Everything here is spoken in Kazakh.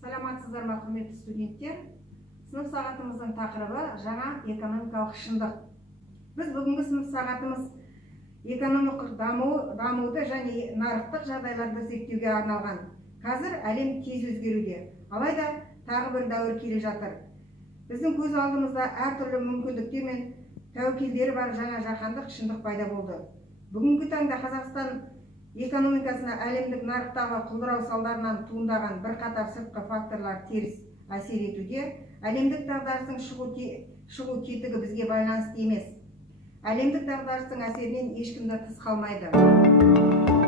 Саламатсыздар ма, құрметті студенттер? Сынып сағатымыздың тақырыбы жаңа экономикалық шындық. Біз бүгінгі сынып сағатымыз экономикалық дамуды және нарықтық жағдайларды зерттеуге арналған. Қазір әлем тез өзгеруде, алайда тағы бір дәуір келе жатыр. Біздің көз алдымызда әртүрлі мүмкіндіктер мен тәуекелдері бар жаңа жаһандық шындық пайда болды. Бүгінгі таңда Қазақстан экономикасына әлемдік нарықтағы құлдырау салдарынан туындаған бірқатар сыртқы факторлар теріс әсер етуде. Әлемдік дағдарыстың шығу тетігі бізге байланысты емес. Әлемдік дағдарыстың әсерінен ешкім де тыс қалмайды.